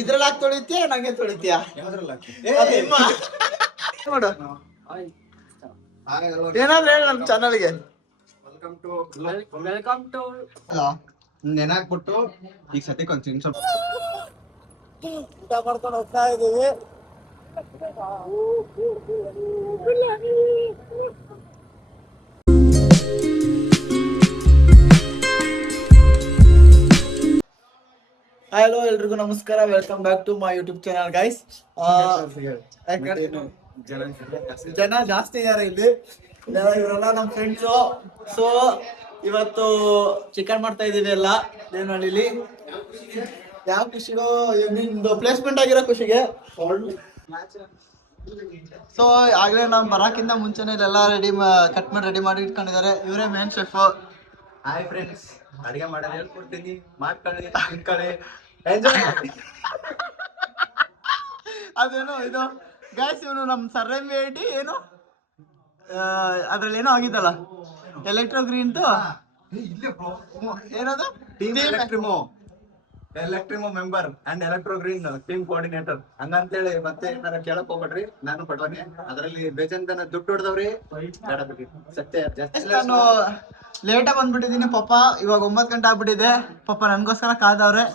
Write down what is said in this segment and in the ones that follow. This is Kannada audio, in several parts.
ಇದ್ರಲ್ಲಿ ಹಾಕಿ ತೊಳಿತೀಯ ನಂಗೆ ತೊಳಿತೀಯ ನೋಡು ಏನಾದ್ರೆ ಹೇಳ ನಮ್ ಚಾನಲ್ಗೆ ವೆಲ್ಕಮ್ ಟು ನೆನಾಕ್ಬಿಟ್ಟು ಈಗ ಸದ್ಯಕ್ಕೆ ಒಂದು ಚಿಂಚ ಊಟ ಮಾಡ್ಕೊಂಡು ಹೋಗ್ತಾ ಇದೀವಿ. ಹಲೋ ಎಲ್ರಿಗೂ ನಮಸ್ಕಾರ, welcome back to my YouTube channel guys. ಜನ ಜಾಸ್ತಿ ಇದಾರೆ ಇಲ್ಲಿ, ಇವರೆಲ್ಲ ನಮ್ಮ ಫ್ರೆಂಡ್ಸು. ಸೊ ಇವತ್ತು ಚಿಕನ್ ಮಾಡ್ತಾ ಇದೀವಿ ಎಲ್ಲ ದೇವನಹಳ್ಳಿಲಿ. ಯಾವ ಖುಷಿಗೋ ನಿಮ್ದು ಪ್ಲೇಸ್ಮೆಂಟ್ ಆಗಿರೋ ಖುಷಿಗೆ. ಸೊ ಆಗ್ಲೇ ನಾವು ಬರೋಕ್ಕಿಂತ ಮುಂಚೆನೆ ಇಲ್ಲೆಲ್ಲ ಕಟ್ ಮಾಡಿ ರೆಡಿ ಮಾಡಿ ಇಟ್ಕೊಂಡಿದ್ದಾರೆ. ಇವರೇ ಮೇನ್ ಶೆಫ್. ಹಾಯ್ ಫ್ರೆಂಡ್ಸ್, ಅಡಿಗೆ ಮಾಡೋದು ಹೇಳ್ಕೊಡ್ತೀನಿ, ಮಾಡ್ಕೊಳ್ಳಿ, ತಿನ್ಕೊಳ್ಳಿ, ಎಂಜಾಯ್ ಮಾಡಿ. ಅದೇನೋ ಇದು ಗ್ಯಾಸ್, ಇವನು ನಮ್ಮ ಸರ್ರೇಮೇಟಿ ಏನು ಅದ್ರಲ್ಲಿ ಏನೋ ಆಗಿದ್ದಲ್ಲ ಎಲೆಕ್ಟ್ರೋ ಗ್ರೀನ್ದು ಏನದು ಎಲೆಕ್ಟ್ರಿಮೋ member and electro green team coordinator ಹಂಗಂತೇಳಿ ಮತ್ತೆ ಏನಾರ ಕೇಳಕ್ ಹೋಗ್ಬೇಡ್ರಿ. ನಾನು ಪಡ್ವಾನೆ ಅದರಲ್ಲಿ ಬೇಜಾನ್ ದುಡ್ಡು ಹೊಡೆದವ್ರಿ. ಸತ್ಯ ಜಾಸ್ತಿ ನಾನು ಲೇಟಾಗಿ ಬಂದ್ಬಿಟ್ಟಿದ್ದೀನಿ ಪಾಪ. ಇವಾಗ 9 ಗಂಟೆ ಆಗ್ಬಿಟ್ಟಿದೆ ಪಾಪ. ನನ್ಗೋಸ್ಕರ ಕಾದವ್ರೆ.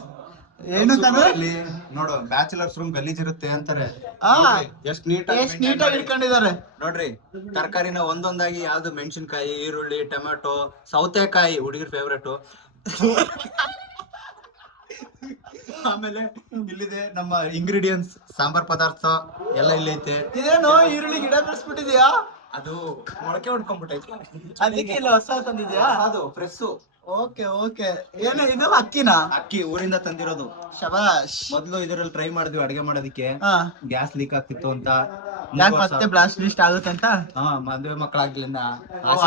ಏನು ಇಲ್ಲಿ ನೋಡು, ಬ್ಯಾಚುಲರ್ಸ್ ರೂಮ್ ಗಲೀಜಿರುತ್ತೆ ಅಂತಾರೆ. ಎಷ್ಟು ನೀಟಾಗಿ ಇಟ್ಕೊಂಡಿದ್ದಾರೆ ನೋಡ್ರಿ. ತರಕಾರಿನ ಒಂದೊಂದಾಗಿ ಯಾವ್ದು ಮೆಣಸಿನ್ಕಾಯಿ, ಈರುಳ್ಳಿ, ಟೊಮೆಟೊ, ಸೌತೆಕಾಯಿ ಹುಡುಗಿರ್ ಫೇವ್ರೇಟ್. ಆಮೇಲೆ ಇಲ್ಲಿದೆ ನಮ್ಮ ಇಂಗ್ರೀಡಿಯೆಂಟ್ಸ್, ಸಾಂಬಾರ್ ಪದಾರ್ಥ ಎಲ್ಲ ಇಲ್ಲೈತೆ. ಇದೇನು ಈರುಳ್ಳಿ ಗಿಡ ಬೆಳೆಸ್ಬಿಟ್ಟಿದ್ಯಾ? ಅದು ಮೊಳಕೆ ಹೊಡ್ಕೊಂಡ್ಬಿಟ್ಟೈತೆ, ಅದಕ್ಕೆ ಇಲ್ಲ ಹೊಸ ತಂದಿದ್ಯಾ? ಅದು ಫ್ರೆಶ್. Okay okay. ಏನು ಇದು ಅಕ್ಕಿನಾ? ಅಕ್ಕಿ ಊರಿಂದ ತಂದಿರೋದು. ಶಬಾಷ್. ಮೊದ್ಲು ಇದರಲ್ಲಿ ಟ್ರೈ ಮಾಡಿದ್ವಿ ಅಡಿಗೆ ಮಾಡೋದಕ್ಕೆ. ಗ್ಯಾಸ್ ಲೀಕ್ ಆಗ್ತಿತ್ತು ಅಂತ. ಮತ್ತೆ ಬ್ಲಾಸ್ಟ್ ಲಿಸ್ಟ್ ಆಗುತ್ತೆ ಅಂತ. ಮದ್ವೆ ಮಕ್ಕಳಾಗ್ಲಿಂದ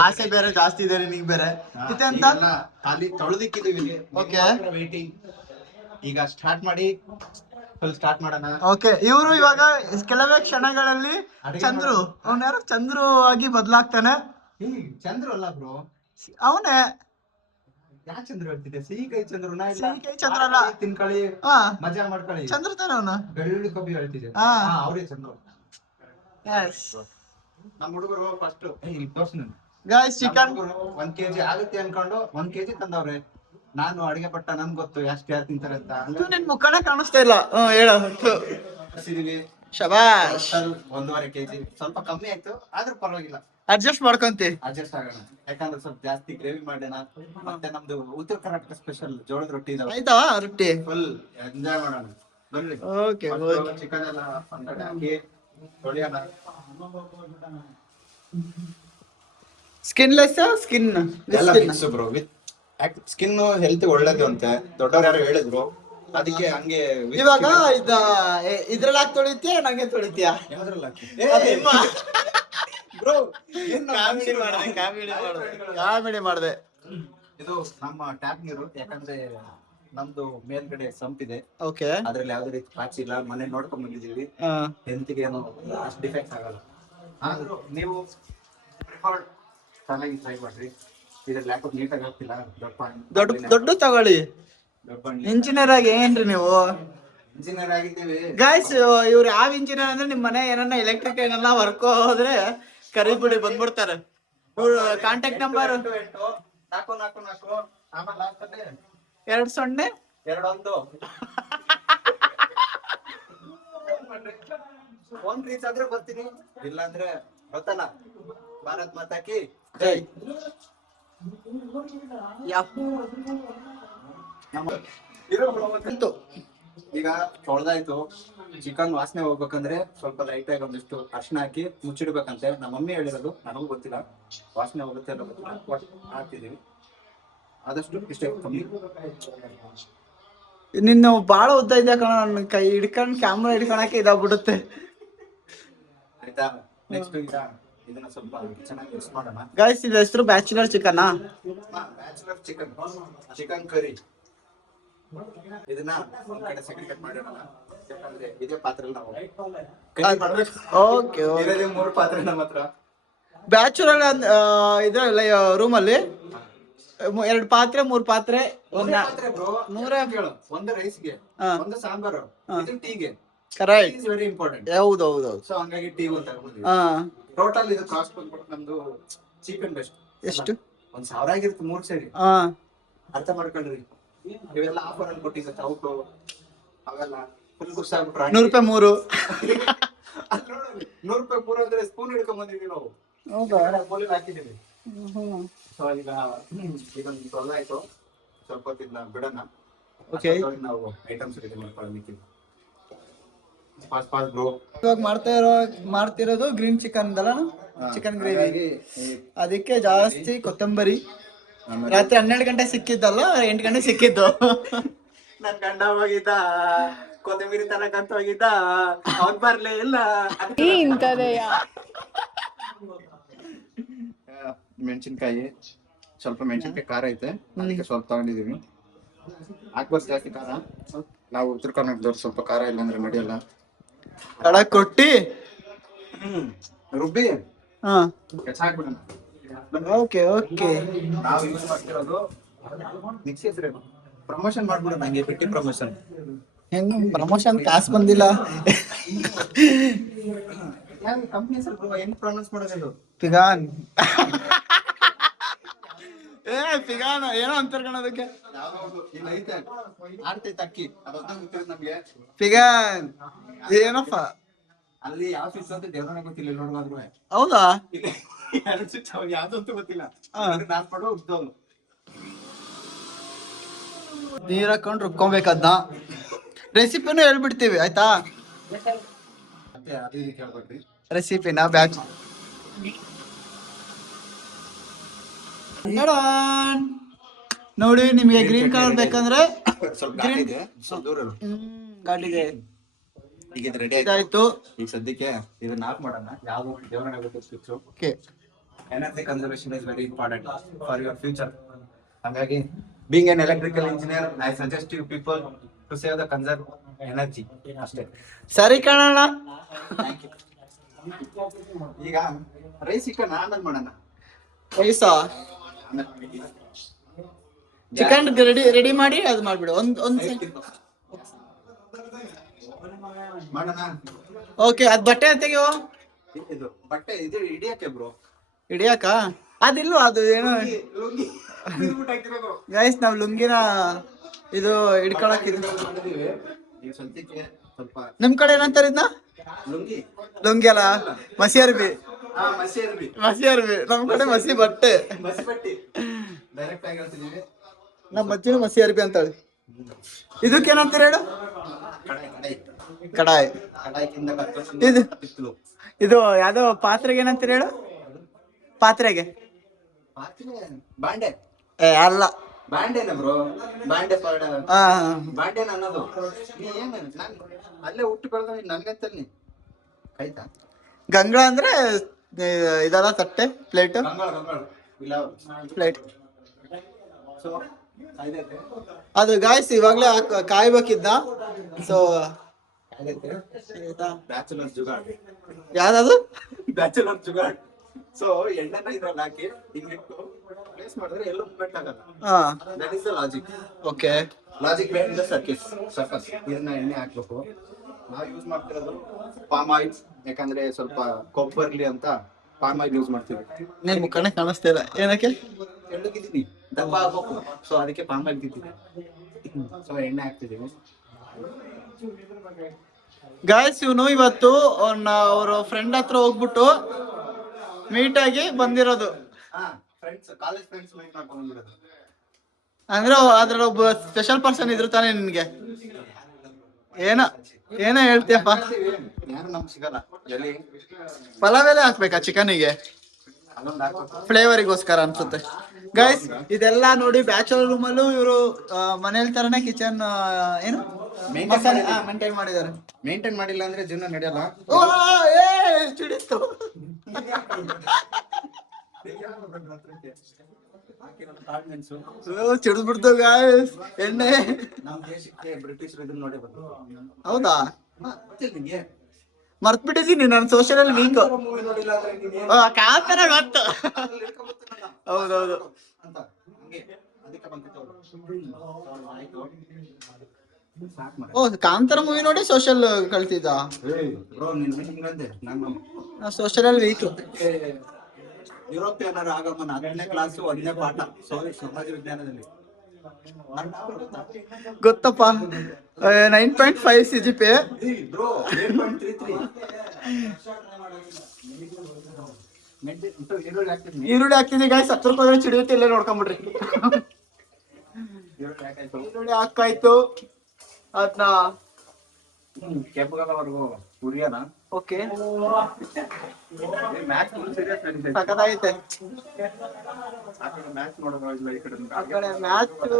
ಆಸೆ ಬೇರೆ ಜಾಸ್ತಿ ಇದೆ ನಿನಗೆ ಬೇರೆ ಅಂತ ಖಾಲಿ ತೊಳೆದಿಕ್ಕಿದೀವಿ. Okay, waiting. ಈಗ ಸ್ಟಾರ್ಟ್ ಮಾಡಿ ಸ್ಟಾರ್ಟ್ ಮಾಡೋಣ. ಓಕೆ. ಇವರು ಇವಾಗ ಕೆಲವೇ ಕ್ಷಣಗಳಲ್ಲಿ ಚಂದ್ರು, ಅವನ್ ಯಾರು ಚಂದ್ರು ಆಗಿ ಬದಲಾಗ್ತಾನೆ. ಚಂದ್ರು ಅಲ್ಲ ಬ್ರೋ, ಅವನೇ. ಯಾ ಚಂದ್ರು ಹೇಳ್ತಿದ್ದೆ? ಸಿಹಿಕೈ ಚಂದ್ರು. ಸಿಹಿಕೈ ಚಂದ್ರ ಅಲ್ಲ, ತಿನ್ಕೊಳ್ಳಿ, ಮಜಾ ಮಾಡ್ಕೊಳ್ಳಿ. ಚಂದ್ರು ತಾನೆ ಅವನು. ಬೆಳ್ಳುಳ್ಳಿ ಕಬ್ಬಿ ಹೇಳ್ತಿದ್ದೆ. ಅವ್ರೇ ಚಂದ್ರು. ನಮ್ಮ ಹುಡುಗರು ಫಸ್ಟ್ ಗಾಯ್ಸ್ ಚಿಕನ್ 1 kg ಆಗುತ್ತೆ ಅನ್ಕೊಂಡು 1 kg ತಂದವ್ರೆ. ನಾನು ಅಡಿಗೆ ಪಟ್ಟ ನನ್ಗೆ ಗೊತ್ತು ಎಷ್ಟು ಯಾರು ತಿಂತಾರೆ ಅಂತ. ನಿನ್ ಮುಖನೇ ಕಾಣಿಸ್ತಾ ಇಲ್ಲ. ಹೇಳ. ಶಬಾಷ್. 1.5 kg ಸ್ವಲ್ಪ ಕಮ್ಮಿ ಆಯ್ತು, ಆದ್ರೂ ಪರವಾಗಿಲ್ಲ. ಅಡ್ಜಸ್ಟ್ ಮಾಡ್ಕೊಂತಿ. ಅಡ್ಜಸ್ಟ್ ಆಗೋಣ, ಯಾಕಂದ್ರೆ ಸ್ವಲ್ಪ ಜಾಸ್ತಿ ಗ್ರೇವಿ ಮಾಡೋಣ. ಮತ್ತೆ ನಮ್ದು ಉತ್ತರ ಕರ್ನಾಟಕ ಸ್ಪೆಷಲ್ ಜೋಳದ ರೊಟ್ಟಿ ಇದಾವೆ. ಆಯ್ತಾ ರೊಟ್ಟಿ? ಫುಲ್ ಎಂಜಾಯ್ ಮಾಡೋಣ. ಬರ್ರಿ. ಓಕೆ. ಚಿಕನ್ ಎಲ್ಲ ಒಂದ್ ಕಡೆ ಹಾಕಿ ತೊಳೆಯೋಣ. ಸ್ಕಿನ್ಲೆಸ್ ಸ್ಕಿನ್ ಎಲ್ಲ mix bro. With skin health ಒಳ್ಳೇದು ಅಂತೆ ದೊಡ್ಡವ್ರು ಯಾರು ಹೇಳಿದ್ರು, ಅದಕ್ಕೆ ಹಂಗೆ. ಇವಾಗ ಇದ್ರಲ್ಲಿ ಹಾಕಿ ತೊಳಿತೀಯ ನಂಗೆ ತೊಳಿತೀಯ? ಬ್ರೋ ಕಾಮಿಡಿ ಮಾಡಿದೆ. ಇದು ನಮ್ಮ ಟ್ಯಾಪ್ ನೀರು, ಯಾಕಂದ್ರೆ ನಮ್ದು ಮೇಲ್ಗಡೆ ಸಂಪ್ ಇದೆ. ಓಕೆ. ಅದ್ರಲ್ಲಿ ಯಾವ್ದೇ ರೀತಿ ಪ್ಯಾಚ್ ಇಲ್ಲ. ಮನೆ ನೋಡ್ಕೊಂಡ್ ಬಂದಿದೀವಿ. ಹೆಲ್ತ್ಗೆ ಏನು ಅಷ್ಟು ಡಿಫೆಕ್ಟ್ ಆಗಲ್ಲ. ಆದ್ರೂ ನೀವು ಚೆನ್ನಾಗಿ ಟ್ರೈ ಮಾಡ್ರಿ. ಇದ್ರಲ್ಲಿ ಯಾಕೋ ನೀಟಾಗಿ ಆಗ್ತಿಲ್ಲ. ದೊಡ್ಡ ತಗೊಳ್ಳಿ. ಇಂಜಿನಿಯರ್ ಆಗಿ ಏನ್ರಿ ನೀವು? ಇಂಜಿನಿಯರ್ ಆಗಿದ್ದೀವಿ ಗಾಯ್ಸ್. ಇವ್ರು ಯಾವ ಇಂಜಿನಿಯರ್ ಅಂದ್ರೆ ನಿಮ್ ಮನೆ ಏನನ್ನ ಎಲೆಕ್ಟ್ರಿಕ್ ಏನೆಲ್ಲ ವರ್ಕ್ ಹೋದ್ರೆ ಕರಿಬಿಡಿ, ಬಂದ್ಬಿಡ್ತಾರೆ. ಇವ್ರು ಕಾಂಟ್ಯಾಕ್ಟ್ ನಂಬರ್ 2 ಫೋನ್ ರೀಚ್ ಆದ್ರೆ ಬರ್ತೀನಿ, ಇಲ್ಲ ಅಂದ್ರೆ ಗೊತ್ತಲ್ಲ. ಭಾರತ್ ಮಾತಾ ಕಿ ಜೈ. ಈಗ ತೊಳ್ದಾಯ್ತು. ಚಿಕನ್ ವಾಸನೆ ಹೋಗ್ಬೇಕಂದ್ರೆ ಸ್ವಲ್ಪ ಲೈಟ್ ಆಗಿ ಒಂದಿಷ್ಟು ಅರ್ಶಿನ ಹಾಕಿ ಮುಚ್ಚಿಡ್ಬೇಕಂತೆ. ನಮ್ಮ ಮಮ್ಮಿ ಹೇಳಿರೋದು, ನನಗೂ ಗೊತ್ತಿಲ್ಲ. ವಾಸನೆ ಹೋಗುತ್ತೆ ಎಲ್ಲ ಗೊತ್ತಿಲ್ಲ, ಹಾಕ್ತಿದೀವಿ. ಆದಷ್ಟು ಇಷ್ಟೇ ಕಮ್ಮಿ. ನಿನ್ನ ಬಾಳ ಉದ್ದ ಇದೆ ಕಣ. ನನ್ನ ಕೈ ಹಿಡ್ಕೊಂಡು ಕ್ಯಾಮ್ರಾ ಹಿಡ್ಕೊಳಕ್ಕೆ ಇದಾಗ್ಬಿಡುತ್ತೆ. ಆಯ್ತಾ? ನೆಕ್ಸ್ಟ್ ಈಗ ಇದನ್ನ ಸ್ವಲ್ಪ ಚೆನ್ನಾಗಿ ಮಿಕ್ಸ್ ಮಾಡೋಣ. ಗೈಸ್, ಇದು ಹೆಸರು bachelor chicken. Bachelor chicken curry. ಇದನ್ನ ಒಂದ್ ಕಡೆ ಸೆಕೆಂಡ್ ಕಟ್ ಮಾಡಿರೋಣ, ಯಾಕಂದ್ರೆ ಇದೇ ಪಾತ್ರೆ ನಾವು ಓಕೆ. 3 ಪಾತ್ರೆ ನಮ್ಮ ಹತ್ರ. ಬ್ಯಾಚುಲರ್ ಇದ್ರಲ್ಲ ರೂಮಲ್ಲಿ 2 ಪಾತ್ರೆ 3 ಪಾತ್ರೆ ಮೂರೇ ಕೇಳು. ಒಂದು ರೈಸ್ಗೆ, ಹಾ. ಒಂದು ಸಾಂಬಾರು, ಹಾ. ಇದು ಟೀಗೆ. ಕರೆಕ್ಟ್. Is very important. ಹೌದೌದು. ಸೊ ಹಂಗಾಗಿ ಟೀ ಒಂದು ತಗೊಂಡಿದ್ವಿ. ಹಾ. ಟೋಟಲ್ ಇದು ಕಾಸ್ಟ್ ಬಂದ್ಬಿಟ್ಟು ನಮ್ದು ಚೀಪ್ ಅಂಡ್ ಬೆಸ್ಟ್. ಎಷ್ಟು? 1,000 ಆಗಿರುತ್ತೆ 3 ಸೇರಿ. ಹಾ. ಅರ್ಥ ಮಾಡ್ಕೊಳ್ರಿ. ಇವೆಲ್ಲ ಆಫರ್ ಅಲ್ಲಿ ಕೊಟ್ಟಿದ್ದ ಚೌಟು ಅವೆಲ್ಲ ಫುಲ್ ಖುಷಿ ಆಗ್ಬಿಟ್ರು. 100 ರೂಪಾಯಿ 3. ಅಲ್ಲಿ ನೋಡ್ರಿ 100 ರೂಪಾಯಿ ಪೂರ ಅಂದ್ರೆ ಸ್ಪೂನ್ ಹಿಡ್ಕೊಂಡ್ ಬಂದಿದ್ವಿ ನಾವು. ಹೌದಾ? ಬೋಲಿಗೆ ಹಾಕಿದೀವಿ. ಸೊ ಈಗ ಇದೊಂದು ತೊಳೆದಾಯ್ತು, ಸ್ವಲ್ಪ ಹೊತ್ತು ಇದನ್ನ ಬಿಡೋಣ. ಓಕೆ. ನಾವು ಐಟಮ್ಸ್ ರೆಡಿ ಮಾಡ್ಕೊಳ್ಳೋದಕ್ಕೆ ಫಾಸ್ಟ್ ಬ್ರೋ. ಇವಾಗ ಮಾಡ್ತಿರೋದು ಗ್ರೀನ್ ಚಿಕನ್ ಅಲ್ಲ, ಚಿಕನ್ ಗ್ರೇವಿ. ಅದಕ್ಕೆ ಜಾಸ್ತಿ ಕೊತ್ತಂಬರಿ. ರಾತ್ರಿ 12 ಗಂಟೆ ಸಿಕ್ಕಿದ್ದಲ್ಲ, 8 ಗಂಟೆ ಸಿಕ್ಕಿದ್ದು. ನನ್ ಗಂಡ ಹೋಗಿದ್ದ ಕೊತ್ತಂಬರಿ ತನಕಂತ ಹೋಗಿದ್ದ, ಅವ್ನ್ ಬರ್ಲೇ ಇಲ್ಲ. ಮೆಣಸಿನ್ಕಾಯಿ ಸ್ವಲ್ಪ ಮೆಣಸಿನ್ಕಾಯಿ ಖಾರ ಐತೆ, ಅದಕ್ಕೆ ಸ್ವಲ್ಪ ತಗೊಂಡಿದೀವಿ. ಹಾಕ್ಬಾರ್ದು ಜಾಸ್ತಿ ಖಾರ, ನಾವು ಉತ್ತರ ಕರ್ನಾಟಕದವ್ರು ಸ್ವಲ್ಪ ಖಾರ ಇಲ್ಲ ಅಂದ್ರೆ ನಡೆಯಲ್ಲ. ಕಡಕ್ ಕೊಟ್ಟಿ ರುಬ್ಬಿ ಹಾ. ಹಾಕ್ಬಿಡೋಣ. Okay okay. ನಾವು ಯೂಸ್ ಮಾಡ್ತಿರೋದು ಮಿಕ್ಸಿ ಹೆಸರೇನು, ಪ್ರಮೋಷನ್ ಮಾಡ್ಬಿಡೋಣ ಹಂಗೆ ಬಿಟ್ಟಿ ಪ್ರಮೋಷನ್. ಹೆಂಗ್ ಪ್ರಮೋಷನ್ ಕಾಸು ಬಂದಿಲ್ಲ. ಕಂಪ್ನಿ ಹೆಸರು ಹೆಂಗ್ ಪ್ರೊನೌನ್ಸ್ ಮಾಡೋದು? ಪಿಗಾನ್. ಪಿಗಾನ್ ಏನೋ ಅಂತಾರ ಕಣೋದಕ್ಕೆ. ಆಡ್ತೈತೆ ಅಕ್ಕಿ, ಅದೊಂದು ಗೊತ್ತಿರೋದು ನಮ್ಗೆ. ಪಿಗಾನ್ ಏನಪ್ಪ ಅಲ್ಲಿ ಯಾವ ಸ್ವಿಚ್ ಅಂತ ದೇವ್ರನ್ನ ಗೊತ್ತಿಲ್ಲ ನೋಡುವಾದ್ರು. ಹೌದಾ? ಎರಡು ಸ್ವಿಚ್ ಯಾವ್ದಂತೂ ಗೊತ್ತಿಲ್ಲ. ನಾನ್ ಪಡೋ ಉದ್ದವನು ನೀರ್ ಹಾಕೊಂಡು ರುಬ್ಕೊಬೇಕದ್ನ. ರೆಸಿಪಿನೂ ಹೇಳ್ಬಿಡ್ತೀವಿ ಆಯ್ತಾ? ಮತ್ತೆ ಅದೇ ರೀತಿ ಹೇಳ್ಬೇಕ್ರಿ ರೆಸಿಪಿನ ಬ್ಯಾಚ್. ನೋಡಿ ನಿಮ್ಗೆ ಗ್ರೀನ್ ಕಲರ್ ಬೇಕಂದ್ರೆ ಸ್ವಲ್ಪ ಗಾಡಿ ಇದೆ, ಸ್ವಲ್ಪ ದೂರ ಇರು. ಗಾಡಿಗೆ ಈಗ ಇದು ರೆಡಿ ಆಯ್ತು. ಈಗ ಸದ್ಯಕ್ಕೆ ಇದನ್ನ ಆಫ್ ಮಾಡೋಣ. ಯಾವ್ದು ದೇವರನ್ನ ಗೊತ್ತು switch. Okay. Energy conservation is very important for your future. ಹಾಗಾಗಿ being an electrical engineer, I suggest you people to save the conserve energy. ಅಷ್ಟೇ. ಸರಿ ಕಣಣ್ಣ. ಈಗ ರೈಸ್ ಚಿಕನ್ ಆಮೇಲೆ ಮಾಡೋಣ. ರೈಸಾ ಚಿಕನ್ ರೆಡಿ ಮಾಡಿ ಅದು ಮಾಡ್ಬಿಡು. ಒಂದ್ ಮಾಡೋಣ. ಓಕೆ. ಅದ್ ಬಟ್ಟೆ ತೆಗಿಯೋ. ಇದು ಬಟ್ಟೆ ಇದು ಹಿಡಿಯಕ್ಕೆ ಬ್ರೋ. ಹಿಡಿಯಾಕ ಅದಿಲ್ವ? ಅದು ಏನೋ ಗೈಸ್, ನಾವ್ ಲುಂಗಿನ ಇದು ಹಿಡ್ಕೊಳಕ್ ಇದು ಈಗ ಸದ್ಯಕ್ಕೆ ಸ್ವಲ್ಪ. ನಿಮ್ ಕಡೆ ಏನಂತಾರ ಇದನ್ನ? ಲುಂಗಿ. ಲುಂಗಿ ಅಲ್ಲ, ಮಸಿ ಅರ್ಬಿ. ಮಸಿ ಅರ್ಬಿ. ಮಸಿ ಅರ್ಬಿ. ನಮ್ ಕಡೆ ಮಸಿ ಬಟ್ಟೆ. ಮಸಿ ಬಟ್ಟೆ ಡೈರೆಕ್ಟ್ ಆಗಿ ಹೇಳ್ತಿದೀವಿ. ನಮ್ ಮಚ್ಚಿನ ಮಸಿ ಅರ್ಬಿ ಅಂತಾಳೆ. ಇದಕ್ಕೆ ಏನಂತೀರ ಹೇಳು? ಕಡಾಯಿ. ಇದು ಯಾವ್ದೋ ಪಾತ್ರೆಗೆ ಏನಂತೀರ ಹೇಳು? ಪಾತ್ರೆಗೆ ಬಾಂಡೆ. ಅಲ್ಲ, ಬಾಂಡೆನ ಬ್ರೋ. ಬಾಂಡೆ ಬಾಂಡೆನ ಅನ್ನೋದು. ನೀ ಏನ್ ನಾನ್ ಅಲ್ಲೇ ಹುಟ್ಟು ಬೆಳೆದ ನನ್ಗಂತಲ್ಲಿ ಆಯ್ತಾ? ಗಂಗಳ ಅಂದ್ರೆ ಇದಲ್ಲ, ತಟ್ಟೆ, ಪ್ಲೇಟ್. ಪ್ಲೇಟ್. ಅದು ಗಾಯ್ಸ್ ಇವಾಗ್ಲೇ ಕಾಯ್ಬೇಕಿದ್ದ. So bachelor jugaad. ಯಾವ್ದು? ಬ್ಯಾಚುಲರ್ ಜುಗಾಡ್. ಸೊ ಎಣ್ಣೆನ ಇದ್ರಲ್ಲಿ ಹಾಕಿ ಹಿಂಗಿಟ್ಟು ಪ್ಲೇಸ್ ಮಾಡಿದ್ರೆ ಎಲ್ಲೂ ಮೂವ್ಮೆಂಟ್ ಆಗಲ್ಲ. That is the logic. Okay. Logic ಬೇಡ ಸರ್ಫಸ್. ಇದನ್ನ ಎಣ್ಣೆ ಹಾಕ್ಬೇಕು. ನಾವು ಯೂಸ್ ಮಾಡ್ತಿರೋದು ಪಾಮ್ ಆಯಿಲ್, ಯಾಕಂದ್ರೆ ಸ್ವಲ್ಪ ಕೊಬ್ಬರ್ಲಿ ಅಂತ ಪಾಮ್ ಆಯಿಲ್ ಯೂಸ್ ಮಾಡ್ತೀವಿ. ನೀನ್ ಮುಖನೇ ಕಾಣಿಸ್ತಾ ಇಲ್ಲ, ಏನಕ್ಕೆ? ಎಳ್ಳಗಿದ್ದೀನಿ, ದಪ್ಪ ಆಗ್ಬೇಕು. ಸೊ ಅದಕ್ಕೆ ಪಾಮ್ ಆಯಿಲ್ ತಿಂತೀನಿ. ಸೊ ಎಣ್ಣೆ ಹಾಕ್ತಿದೀವಿ. ಗಾಯ್ಸ್, ಇವನು ಇವತ್ತು ಅವ್ರ ಫ್ರೆಂಡ್ ಹತ್ರ ಹೋಗ್ಬಿಟ್ಟು ಮೀಟ್ ಆಗಿ ಬಂದಿರೋದು. ಕಾಲೇಜ್ ಫ್ರೆಂಡ್ಸ್ ಮೀಟ್ ಮಾಡ್ಕೊಂಡು ಬಂದಿರೋದು. ಅಂದ್ರೆ ಅದ್ರಲ್ಲಿ ಒಬ್ಬ ಸ್ಪೆಷಲ್ ಪರ್ಸನ್ ಇದ್ರು ತಾನೇ ನಿನ್ಗೆ? ಏನೋ ಹೇಳ್ತೀಯಪ್ಪ. ಯಾರು ನಮ್ಗೆ ಸಿಗಲ್ಲ. ಪಲಾವೆಲೆ ಹಾಕ್ಬೇಕಾ ಚಿಕನಿಗೆ? ಫ್ಲೇವರಿಗೋಸ್ಕರ ಅನ್ಸುತ್ತೆ. ಗೈಸ್, ಇದೆಲ್ಲ ನೋಡಿ ಬ್ಯಾಚುಲರ್ ರೂಮ್ ಅಲ್ಲೂ ಇವರು ಮನೇಲಿ ತರನೇ ಕಿಚನ್ ಏನು ಮೇಂಟೈನ್ ಮಾಡಿದ್ದಾರೆ. ಮೇಂಟೈನ್ ಮಾಡಿಲ್ಲ ಅಂದ್ರೆ ಜೀವನ ನಡೆಯಲ್ಲ. ಚಿಡಿತು. ಚಿಡಿದ್ಬಿಡ್ತು ಗಾಯ್ಸ್ ಎಣ್ಣೆ. ನಮ್ ದೇಶಕ್ಕೆ ಬ್ರಿಟಿಷರು ಇದನ್ನ ನೋಡಿ ಬಂದ್ರು. ಹೌದಾ? ಮರ್ತ್ ಬಿಟ್ಟಿದ್ದೀನಿ ನಾನು ಸೋಷಿಯಲ್ ವೀಕ್. ಕಾತರ ಗೊತ್ತು. ಹೌದೌದು. ಅದಕ್ಕೆ ಬಂದಿತ್ತು ಅವ್ರು. ಆಯ್ತು ಸಾಕ್ ಮಾರ್ರೆ. ಓ ಕಾಂತಾರ ಮೂವಿ ನೋಡಿ ಸೋಷಲ್ ಕಳ್ತಿದ್ದ. ಬ್ರೋ ನೀನ್ ಹಿಂಗಂದೆ ನಾನು ಸೋಷಲ್ ಅಲ್ಲಿ ವೀಕ್. ಯುರೋಪಿಯನ್ನರ ಆಗಮನ 10ನೇ ಕ್ಲಾಸು 1ನೇ ಪಾಠ ಸಮಾಜ ವಿಜ್ಞಾನದಲ್ಲಿ. ಗೊತ್ತಪ್ಪ 9.5 CGPA. ಬ್ರೋ 8.33 ಈರುಳ್ಳಿ ಹಾಕ್ತಿದ್ವಿ ಗಾಯ್ಸ್ 10 ರೂಪಾಯಿ ಚಿಡಿಯುತ್ತೆ ಇಲ್ಲೇ ನೋಡ್ಕೊಂಬಿಡ್ರಿ. ಈರುಳ್ಳಿ ಹಾಕಾಯ್ತು ಅದನ್ನ ಕೆಂಪುಗಳವರೆಗೂ ಹುರಿಯೋಣ. ಓಕೆ ಮ್ಯಾಚ್ ಸೀರಿಯಸ್ ನಡೀತಾ ಸಖತ್ತಾಗೈತೆ. ಆ ಕಡೆ ಮ್ಯಾಚ್ ನೋಡೋದು ಈ ಕಡೆ ಆ ಕಡೆ ಮ್ಯಾಚ್ ಫುಲ್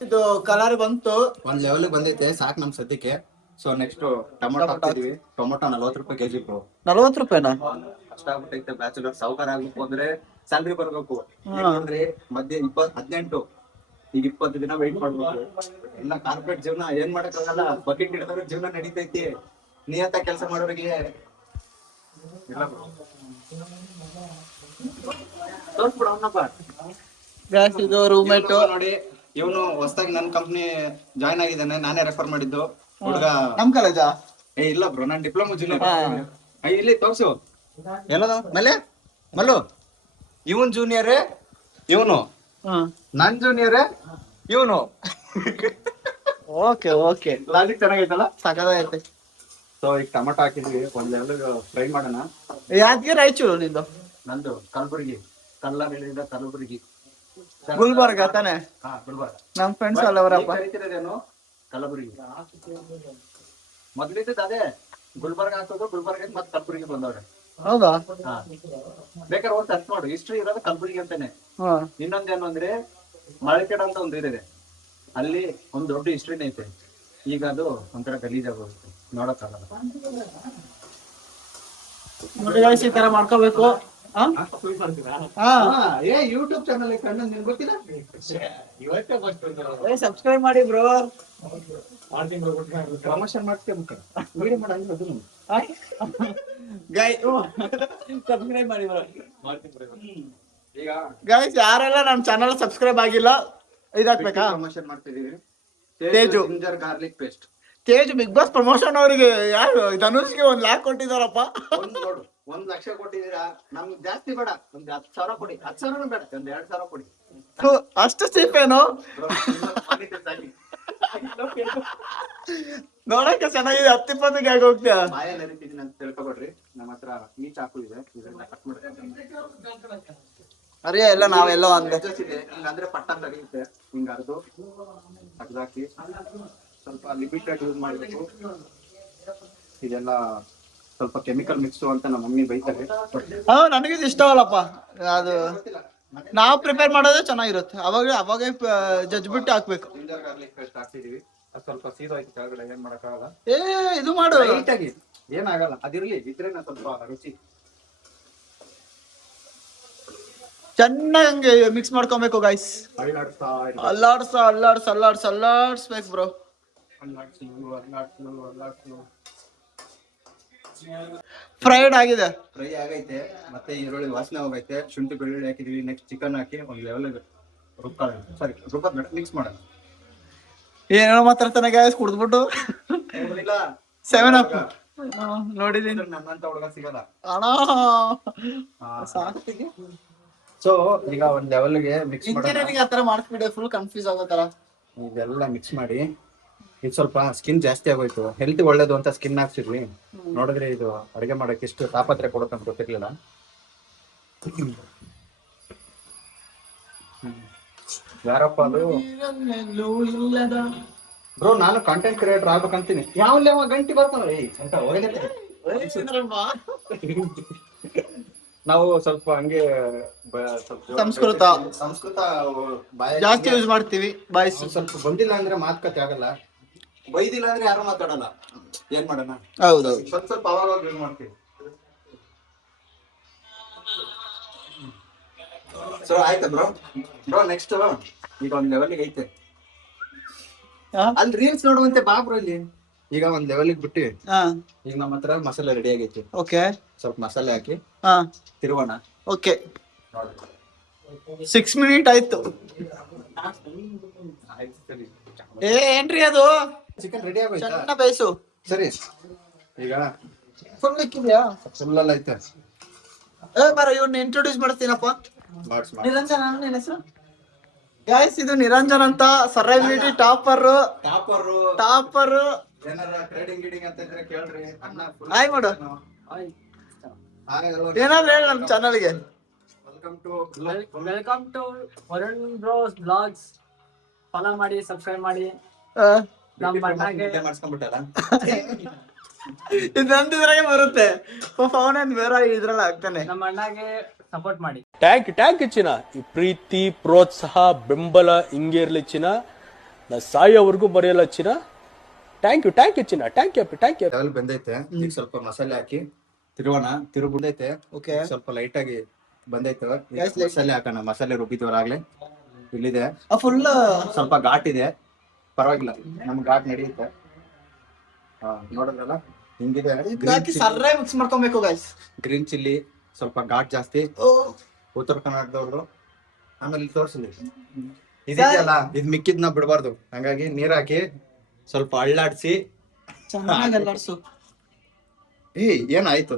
ಇದು ಕಲರ್ ಬಂತು. ಒಂದ್ ಲೆವೆಲ್ ಬಂದೈತೆ ಸಾಕ್ ನಮ್ ಸದ್ಯಕ್ಕೆ. ಸೊ ನೆಕ್ಸ್ಟ್ ಟೊಮೊಟೊ ಹಾಕ್ತಿದೀವಿ. ಟೊಮೊಟೊ 40 ರೂಪಾಯಿ ಕೆಜಿ ಬ್ರೋ. 40 ರೂಪಾಯಿನಾ? ಅಷ್ಟಾಗ್ಬಿಟ್ಟೈತೆ. ಬ್ಯಾಚುಲರ್ ಸಾವುಕಾರ ಆಗ್ಬೇಕು ಅಂದ್ರೆ ಸ್ಯಾಲ್ರಿ ಬರ್ಬೇಕು. ಅಂದ್ರೆ ಮಧ್ಯೆ 18 ಈಗ 20 ದಿನ ವೆಯ್ಟ್ ಮಾಡ್ಬೇಕು. ಎಲ್ಲ ಕಾರ್ಪೊರೇಟ್ ಜೀವನ ಏನ್ ಮಾಡಕ್ಕಾಗಲ್ಲ. ಬಕೆಟ್ ಹಿಡಿದವ್ರ ಜೀವನ ನಡೀತೈತಿ. ನಿಯತ ಕೆಲಸ ಮಾಡೋರಿಗೆ ಇಲ್ಲ bro. ತೋರ್ಸ್ಬಿಡು ಅವ್ನಪ್ಪ. ಗ್ಯಾಸ್ ಇದು ರೂಮ್ಮೇಟ್ ನೋಡಿ ಇವನು ಹೊಸದಾಗಿ ನನ್ನ ಕಂಪ್ನಿ ಜಾಯ್ನ್ ಆಗಿದ್ದಾನೆ. ನಾನೇ ರೆಫರ್ ಮಾಡಿದ್ದು ಹುಡುಗ. ನಮ್ ಕಾಲೇಜಾ? ಏ ಇಲ್ಲ ಬ್ರೋ ನಾನು ಡಿಪ್ಲೊಮಾ ಜೂನಿಯರ್. ಇಲ್ಲಿ ತೋರ್ಸು ಎಲ್ಲದ ಮೇಲೆ ಮಲ್ಲು. ಇವನ್ ಜೂನಿಯರ್ ಇವನು, ನನ್ ಜೂನಿಯರ್ ಇವನು. ಓಕೆ ಓಕೆ ಲಾಜಿಕ್ ಚೆನ್ನಾಗೈತಲ್ಲ. ಸಖತ್ತಾಗೈತೆ. ಸೊ ಈಗ ಟೊಮೊಟೊ ಹಾಕಿದ್ವಿ. ಒಂದ್ ಲೆವೆಲ್ ಫ್ರೈ ಮಾಡೋಣ. ಯಾದಗಿರಿ ರಾಯಚೂರು ನಿಂದು? ನಂದು ಕಲಬುರಗಿ. ಕಲ್ಲಗಳಿಂದ ಕಲಬುರಗಿ. ಗುಲ್ಬರ್ಗ ತಾನೆ? ಹಾ ಗುಲ್ಬರ್ಗ. ನಮ್ ಫ್ರೆಂಡ್ಸ್ ಅಲ್ಲವರಪ್ಪ. ಕರಿತಿರೋದೇನು ಕಲಬುರಗಿ. ಮೊದ್ಲಿದ್ದು ಅದೇ ಗುಲ್ಬರ್ಗ ಹಾಕೋದು. ಗುಲ್ಬರ್ಗ ಮತ್ತೆ ಕಲಬುರಗಿ ಬಂದವ್ರೆ. ಹೌದಾ? ಹಾ ಬೇಕಾದ್ರೆ ಹೋಗಿ ಸರ್ಚ್ ಮಾಡು. ಹಿಸ್ಟ್ರಿ ಇರೋದು ಕಲಬುರಗಿ ಅಂತಾನೆ. ಇನ್ನೊಂದೇನು ಅಂದ್ರೆ ಮಳಕೆಡ್ ಅಂತ ಒಂದು ಇದೆ. ಅಲ್ಲಿ ಒಂದ್ ದೊಡ್ಡ ಹಿಸ್ಟ್ರಿನೇ ಐತೆ. ಈಗ ಅದು ಒಂಥರ ಗಲೀಜಾಗೋಗುತ್ತೆ, ನೋಡಕ್ಕಾಗಲ್ಲ. ನೋಡಿ guys, ಈ ತರ ಮಾಡ್ಕೋಬೇಕು. ಯೂಟ್ಯೂಬ್ ಚಾನಲ್ ಕಣ್ಣು ನಿಮ್ಗೆ ಗೊತ್ತಿಲ್ಲ. ಸಬ್ಸ್ಕ್ರೈಬ್ ಮಾಡಿ ಬ್ರೋ. ಪ್ರಮೋಷನ್ ಮಾಡ್ತೇವೆ ವಿಡಿಯೋ ಮಾಡಂಗಿಲ್ಲ ಅದು. ಸಬ್ಸ್ಕ್ರೈಬ್ ಮಾಡಿ ಬ್ರೋ. ಈಗ ಗೈಸ್ ಯಾರೆಲ್ಲ ನಮ್ಮ ಚಾನಲ್ ಸಬ್ಸ್ಕ್ರೈಬ್ ಆಗಿಲ್ಲ ಇದಾಕ್ಬೇಕಾ? ಪ್ರಮೋಷನ್ ಮಾಡ್ತಿದೀವಿ. Teju ginger garlic paste. Tej big boss promotion ಅವರಿಗೆ ಯಾರು ಧನುಷ್ಗೆ 1 lakh ಕೊಟ್ಟಿದಾರಪ್ಪ. 1 ಲಕ್ಷ ಕೊಟ್ಟಿದ್ದೀರಾ. ನಮ್ಗೆ ಜಾಸ್ತಿ ಬೇಡ, ಒಂದ್ 10,000 ಕೊಡಿ. 10,000 ಬೇಡ, ಒಂದ್ 2,000 ಕೊಡಿ. ಅಷ್ಟು ಚೀಪ್ ಏನು? ನೋಡಕ್ಕೆ ಚೆನ್ನಾಗಿದೆ. 10-20 ಆಗಿ ಹೋಗ್ತೀಯ. ಬಾಯಲ್ಲಿ ಅರಿತಿದ್ದೀನಿ ಅಂತ ತಿಳ್ಕೊಬೇಡ್ರಿ. ನಮ್ಮ ಹತ್ರ ಈ ಚಾಕು ಇದೆ, ಇದನ್ನ ಕಟ್ ಮಾಡ್ತೀನಿ. ಅರೇ ಎಲ್ಲ ನಾವೆಲ್ಲೋ ಅಂದೆ ಇದೆ. ಹಿಂಗಂದ್ರೆ ಪಟ್ಟ ತೆಗೆಯುತ್ತೆ. ಹಿಂಗ ಅರ್ದು ಅರ್ಧಾಕಿ ಸ್ವಲ್ಪ ಲಿಮಿಟೆಡ್ ಯೂಸ್ ಮಾಡ್ಬೇಕು. ಇದೆಲ್ಲ ಸ್ವಲ್ಪ ಕೆಮಿಕಲ್ ಮಿಕ್ಸ್ ಅಂತ ನಮ್ಮ ಮಮ್ಮಿ ಬೈತಾರೆ. ನನಗಿದು ಇಷ್ಟವಲ್ಲಪ್ಪ. ಅದು ನಾವು ಪ್ರಿಪೇರ್ ಮಾಡೋದೇ ಚೆನ್ನಾಗಿರುತ್ತೆ. ಅವಾಗ ಜಡ್ಜ್ ಬಿಟ್ಟು ಹಾಕ್ಬೇಕು. ಜಿಂಜರ್ ಗಾರ್ಲಿಕ್ ಪೇಸ್ಟ್ ಹಾಕ್ತಿದೀವಿ. ಅದು ಸ್ವಲ್ಪ ಸೀದೋಯ್ತು ಕೆಳಗಡೆ, ಏನ್ ಮಾಡಕ್ಕಾಗಲ್ಲ. ಇದು ಮಾಡು ಲೈಟಾಗಿ, ಏನಾಗಲ್ಲ. ಅದಿರ್ಲಿ, ಇದ್ರೆ ಸ್ವಲ್ಪ ರುಚಿ. ಚೆನ್ನಾಗಿ ಮಿಕ್ಸ್ ಮಾಡ್ಕೊಬೇಕು ಗೈಸ್. ಅಲ್ಲಾಡ್ಸ್ಬೇಕು ಬ್ರೋ. ಫ್ರೈಡ್ ಆಗಿದೆ. ಫ್ರೈ ಆಗೈತೆ. ಮತ್ತೆ ಈರುಳ್ಳಿ ವಾಸನೆ ಹೋಗೈತೆ. ಶುಂಠಿ ಬೆಳ್ಳುಳ್ಳಿ ಹಾಕಿದೀವಿ. ನೆಕ್ಸ್ಟ್ ಚಿಕನ್ ಹಾಕಿ ಒಂದ್ ಲೆವೆಲ್ ರುಬ್ಬ ಮಿಕ್ಸ್ ಮಾಡೋಣ. ಏನೋ ಮಾತಾಡ್ತಾನೆ ಗೈಸ್ ಕುಡ್ದ್ಬಿಟ್ಟು. 7 Up ನೋಡಿದೀನಿ. ನನ್ನಂತ ಹುಡುಗ ಸಿಗಲ್ಲ ಅಣ್ಣ. ಸಾಕ್ತಿಗೆ. ಸೊ ಈಗ ಒಂದ್ ಲೆವೆಲ್ಗೆ ಮಿಕ್ಸ್ ಮಾಡಿ ಆತರ ಮಾಡಿಸ್ಬಿಡಿ. ಫುಲ್ ಕನ್ಫ್ಯೂಸ್ ಆಗೋ ತರ ಇದೆಲ್ಲ ಮಿಕ್ಸ್ ಮಾಡಿ. ಇದು ಸ್ವಲ್ಪ ಸ್ಕಿನ್ ಜಾಸ್ತಿ ಆಗೋಯ್ತು. ಹೆಲ್ತ್ ಒಳ್ಳೇದು ಅಂತ ಸ್ಕಿನ್ ಹಾಕ್ಸಿದ್ವಿ. ನೋಡಿದ್ರೆ ಇದು ಅಡಿಗೆ ಮಾಡಕ್ಕೆ ಎಷ್ಟು ತಾಪತ್ರೆ ಕೊಡುತ್ತೆ ಅಂತ ಗೊತ್ತಿರ್ಲಿಲ್ಲ. ಯಾರಪ್ಪ ಅದು? ಬ್ರೋ ನಾನು ಕಂಟೆಂಟ್ ಕ್ರಿಯೇಟರ್ ಆಗ್ಬೇಕಂತೀನಿ. ಯಾವ ಗಂಟಿ ಬರ್ತಾವ ನಾವು ಸ್ವಲ್ಪ ಹಂಗೆ ಸಂಸ್ಕೃತ ಜಾಸ್ತಿ ಯೂಸ್ ಮಾಡ್ತೀವಿ. ಬಾಯ್ಸ್ ಸ್ವಲ್ಪ ಬಂದಿಲ್ಲ ಅಂದ್ರೆ ಮಾತುಕತೆ ಆಗಲ್ಲ. ಬೈದಿಲ್ಲ ಅಂದ್ರೆ ಯಾರು ಮಾತಾಡಲ್ಲ. ಏನ್ ಮಾಡೋಣ? ಹೌದೌದು. ಸ್ವಲ್ಪ ಅವಾಗ ಯೂಸ್ ಮಾಡ್ತೀವಿ. ಸೊ ಆಯ್ತಾ ಬ್ರೋ ನೆಕ್ಸ್ಟ್ ಈಗ ಒಂದ್ ಲೆವೆಲ್ಗೆ ಐತೆ. ಅಲ್ಲಿ ರೀಲ್ಸ್ ನೋಡುವಂತೆ ಬಾ ಬ್ರೋ. ಇಲ್ಲಿ ಈಗ ಒಂದ್ ಲೆವೆಲ್ಗೆ ಬಿಟ್ಟಿವಿ. ಈಗ ನಮ್ಮ ಹತ್ರ ಮಸಾಲೆ ರೆಡಿ ಆಗೈತಿ. ಓಕೆ. ಸ್ವಲ್ಪ ಮಸಾಲೆ ಹಾಕಿ ಹಾ ತಿರುವಣ. ಓಕೆ. ನೋಡಿ 6 ಮಿನಿಟ್ ಆಯ್ತು. ಆಯ್ತು ಸರಿ. ಏನ್ರಿ ಅದು? ಚಿಕನ್ ರೆಡಿ ಆಗೋಯ್ತಾ? ಚೆನ್ನ ಬೇಯಿಸು. ಸರಿ ಈಗ ಫುಲ್ ಇಕ್ಕಿದ್ಯಾ? ಫುಲ್ ಎಲ್ಲ ಐತೆ. ಬರ ಇವ್ನ ಇಂಟ್ರೊಡ್ಯೂಸ್ ಮಾಡ್ತೀನಪ್ಪ. ಮಾಡ್ಸ್ ನಿರಂಜನ್ ನಿನ್ನ ಹೆಸರು? ಗಾಯ್ಸ್ ಇದು ನಿರಂಜನ್ ಅಂತ ಸರ್ವೈಬಿಲಿಟಿ ಟಾಪರ್. ಏನಾರ ಟ್ರೇಡಿಂಗ್ ಗೀಡಿಂಗ್ ಅಂತ ಇದ್ರೆ ಕೇಳ್ರಿ. ಹಾಯ್ ಮಾಡು. ಏನಾದ್ರು ಹೇಳ ನಮ್ಮ ಚಾನಲ್ಗೆ. Welcome to Varun bros blogs. Follow ಮಾಡಿ, ಸಬ್ಸ್ಕ್ರೈಬ್ ಮಾಡಿ. ನಮ್ಮ ಅಣ್ಣಗೆ ಮಾಡಿಸ್ಕೊಂಡ್ಬಿಟ್ಟಲ್ಲ. ಇದು ನಂದಿದ್ರಾಗೆ ಬರುತ್ತೆ ಪಾಪ, ಅವನೇನ್ ಬೇರೆ ಇದ್ರಲ್ಲಿ ಆಗ್ತಾನೆ. ನಮ್ಮ ಅಣ್ಣಗೆ ಸಪೋರ್ಟ್ ಮಾಡಿ. ಟ್ಯಾಂಕ್ ಚಿನ್ನ. ಈ ಪ್ರೀತಿ ಪ್ರೋತ್ಸಾಹ ಬೆಂಬಲ ಹಿಂಗೆ ಇರ್ಲಿ ಚಿನ್ನ. ನಾ ಸಾಯೋವರೆಗೂ ಬರೆಯಲ್ಲ ಚಿನ್ನ. ಥ್ಯಾಂಕ್ ಯು ಚಿನ್ನ. Thank you. ಲೆವೆಲ್ ಬಂದೈತೆ. ಈಗ ಸ್ವಲ್ಪ ಮಸಾಲೆ ಹಾಕಿ ತಿರುಗುದೈತೆ. ಓಕೆ, ಸ್ವಲ್ಪ ಲೈಟ್ ಆಗಿ ಬಂದೈತೆ. ಮಸಾಲೆ ಹಾಕೋಣ. ಮಸಾಲೆ ರುಬ್ಬಿದವರಾಗ್ಲೇ ಇಲ್ಲಿದೆ. ಫುಲ್ ಸ್ವಲ್ಪ ಘಾಟ್ ಇದೆ, ಪರವಾಗಿಲ್ಲ, ನಮ್ಗೆ ಘಾಟ್ ನಡೆಯುತ್ತೆ. ನೋಡಿದ್ರಲ್ಲ ಹಿಂಗಿದೆ. ಸರ್ರೆ ಮಿಕ್ಸ್ ಮಾಡ್ಕೊಬೇಕು ಗಾಯ್ಸ್. ಗ್ರೀನ್ ಚಿಲ್ಲಿ ಸ್ವಲ್ಪ ಘಾಟ್ ಜಾಸ್ತಿ, ಉತ್ತರ ಕರ್ನಾಟಕದವ್ರು. ಆಮೇಲೆ ತೋರ್ಸಲಿ ಇದೆಯಲ್ಲ, ಇದ್ ಮಿಕ್ಕಿದ್ನ ಬಿಡಬಾರ್ದು. ಹಂಗಾಗಿ ನೀರ್ ಹಾಕಿ ಸ್ವಲ್ಪ ಅಳ್ಳಾಡ್ಸಿ ಚೆನ್ನಾಗಿ ಎಲ್ಲಾಡ್ಸು. ಏನಾಯ್ತು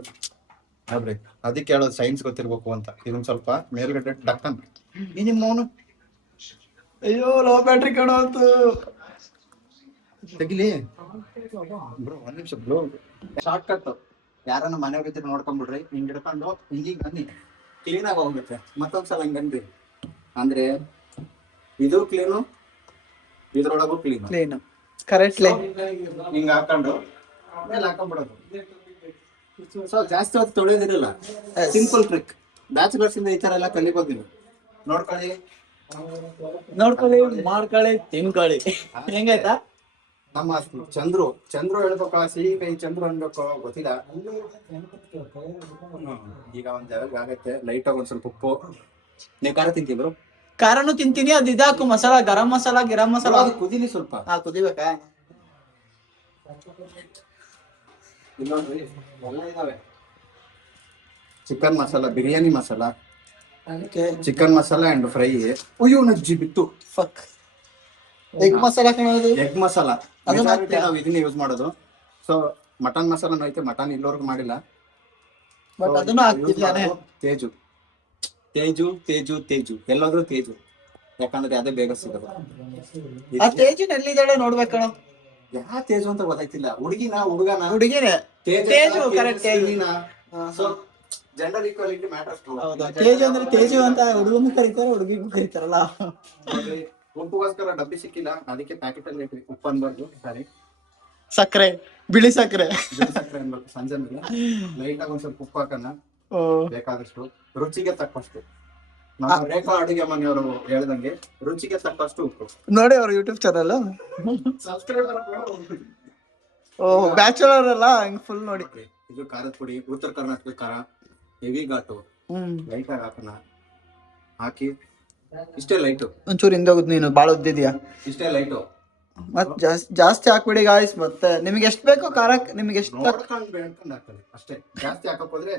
ನೋಡ್ರಿ, ಅದಕ್ಕೆ ಹೇಳೋದು ಸೈನ್ಸ್ ಗೊತ್ತಿರ್ಬೇಕು ಅಂತ. ಇದನ್ ಸ್ವಲ್ಪ ಮೇಲ್ಗಡೆ ಡಕ್ಕನ್ ನಿಮ್ಮವನು. ಅಯ್ಯೋ ಲೋ ಬ್ಯಾಟ್ರಿ ಕಾಣೋತು. ತೆಗಿಲಿ ಬ್ರೋ, ಒಂದ್ ನಿಮಿಷ ಬ್ರೋ. ಶಾರ್ಟ್ ಕಟ್ ಯಾರನ್ನ ಮನೆಯವ್ರ ಇದ್ರೆ ನೋಡ್ಕೊಂಡ್ಬಿಡ್ರಿ. ಹಿಂಗ್ ಹಿಡ್ಕೊಂಡು ಹಿಂಗಿಂಗ್ ಬನ್ನಿ, ಕ್ಲೀನ್ ಆಗಿ ಹೋಗುತ್ತೆ. ಮತ್ತೊಂದ್ಸಲ ಹಂಗ್ ಬನ್ರಿ ಅಂದ್ರೆ ಇದು ಕ್ಲೀನು, ಇದ್ರೊಳಗೂ ಕ್ಲೀನ್ ಕರೆಕ್ಟ್ಲಿ. ಹಿಂಗ್ ಹಾಕೊಂಡು ಮೇಲೆ ಹಾಕೊಂಡ್ಬಿಡೋದು. ಸೊ ಜಾಸ್ತಿ ಹೊತ್ತು ತೊಳೆಯೋದಿರಲ್ಲ. Simple trick. ಬ್ಯಾಚುಲರ್ಸ್ ಇಂದ ಈ ತರ ಎಲ್ಲ ಕಲಿಬೋದು ನೀವು. ನೋಡ್ಕೊಳ್ಳಿ, ಮಾಡ್ಕೊಳ್ಳಿ, ತಿನ್ಕೊಳ್ಳಿ. ಹೆಂಗಾಯ್ತಾ? ನಮ್ಮ ಚಂದ್ರು ಹೇಳ್ಬೇಕು, ಸಿಹಿ ಕೈ ಚಂದ್ರು ಅನ್ಬೇಕು, ಗೊತ್ತಿಲ್ಲ. ಈಗ ಒಂದ್ ಲೆವೆಲ್ ಆಗತ್ತೆ. ಲೈಟ್ ಆಗಿ ಒಂದ್ ಸ್ವಲ್ಪ ಉಪ್ಪು. ನೀವು ಖಾರ ತಿಂತೀವಿ? ಖಾರನು ತಿಂತೀನಿ. ಅದು ಇದಾಕು ಮಸಾಲಾ, ಗರಂ ಮಸಾಲಾ. ಕುದಿಲಿ ಸ್ವಲ್ಪ. ಕುದಿಬೇಕಾ? ಇನ್ನೊಂದ್ರಿ ಎಲ್ಲ ಇದಾವೆ. Chicken masala, biryani masala, chicken masala and fry. ಅಯ್ಯೋ ನಜ್ಜಿ ಬಿತ್ತು. ಫಕ್. ಎಗ್ ಮಸಾಲ ಕಾಣೋದು. ಎಗ್ ಮಸಾಲ ನಾವು ಇದನ್ನ ಯೂಸ್ ಮಾಡೋದು. ಸೊ ಮಟನ್ ಮಸಾಲನು ಐತೆ. ಮಟನ್ ಇಲ್ಲವರೆಗೂ ಮಾಡಿಲ್ಲ, ಬಟ್ ಅದನ್ನು ಹಾಕ್ತಿದ್ಯಾನೆ. ತೇಜು ಎಲ್ಲಾದ್ರೂ ತೇಜು, ಯಾಕಂದ್ರೆ ಅದೇ ಬೇಗ ಸಿಗೋದು. ಆ ತೇಜು ಎಲ್ಲಿದ್ದಾಳೆ ನೋಡ್ಬೇಕಣ. ಯಾ ತೇಜು ಅಂತ ಗೊತ್ತಾಯ್ತಿಲ್ಲ. ಹುಡುಗನ ಹುಡುಗಿನೇ Teju. Correct. So gender equality matters. ಹೌದಾ? ತೇಜು ಅಂದ್ರೆ ತೇಜು ಅಂತ ಹುಡುಗನು ಕರೀತಾರೆ, ಹುಡುಗಿಗೂ ಕರೀತಾರಲ್ಲ. ಉಪ್ಪುಗೋಸ್ಕರ ಡಬ್ಬಿ ಸಿಕ್ಕಿಲ್ಲ, ಅದಕ್ಕೆ ಪ್ಯಾಕೆಟ್ ಅಲ್ಲಿ ಉಪ್ಪು ಅನ್ಬಾರ್ದು. ಸಾರಿ, ಸಕ್ಕರೆ, ಬಿಳಿ ಸಕ್ಕರೆ ಅನ್ಬೇಕು. ಸಂಜೆ ಮೇಲೆ ಲೈಟ್ ಆಗಿ ಒಂದ್ ಸ್ವಲ್ಪ ಉಪ್ಪು ಹಾಕೋಣ, ಬೇಕಾದಷ್ಟು, ರುಚಿಗೆ ತಕ್ಕಷ್ಟು. ನಮ್ಮ ರೇಖಾ ಅಡುಗೆ ಮನೆಯವರು ಹೇಳ್ದಂಗೆ ರುಚಿಗೆ ತಕ್ಕಷ್ಟು ಉಪ್ಪು. ನೋಡಿ ಅವ್ರ ಯೂಟ್ಯೂಬ್ ಚಾನಲ್ ಸಬ್ಸ್ಕ್ರೈಬರ್. ಬ್ಯಾಚುಲರ್ ಅಲ್ಲ, ಹಂಗ್ ಫುಲ್ ನೋಡಿ. ಇದು ಖಾರದ ಪುಡಿ, ಉತ್ತರ ಕರ್ನಾಟಕ ಖಾರ, ಹೆವಿ ಘಾಟು. ಲೈಟ್ ಆಗಿ ಹಾಕೋಣ. ಹಾಕಿ ಇಷ್ಟೇ ಲೈಟು. ಒಂಚೂರು ಹಿಂದೋಗುದು, ನೀನು ಬಾಳ ಉದ್ದಿದ್ಯಾ. ಇಷ್ಟೇ ಲೈಟು. ಮತ್ ಜಾಸ್ತಿ ಹಾಕ್ಬಿಡಿ ಗಾಯ್ಸ್. ಮತ್ತೆ ನಿಮ್ಗೆ ಎಷ್ಟ್ ಬೇಕೋ ಖಾರ, ನಿಮ್ಗೆ ಎಷ್ಟು ಬೆಳ್ಕೊಂಡು ಹಾಕ್ತದೆ ಅಷ್ಟೇ. ಜಾಸ್ತಿ ಹಾಕಕ್ ಹೋದ್ರೆ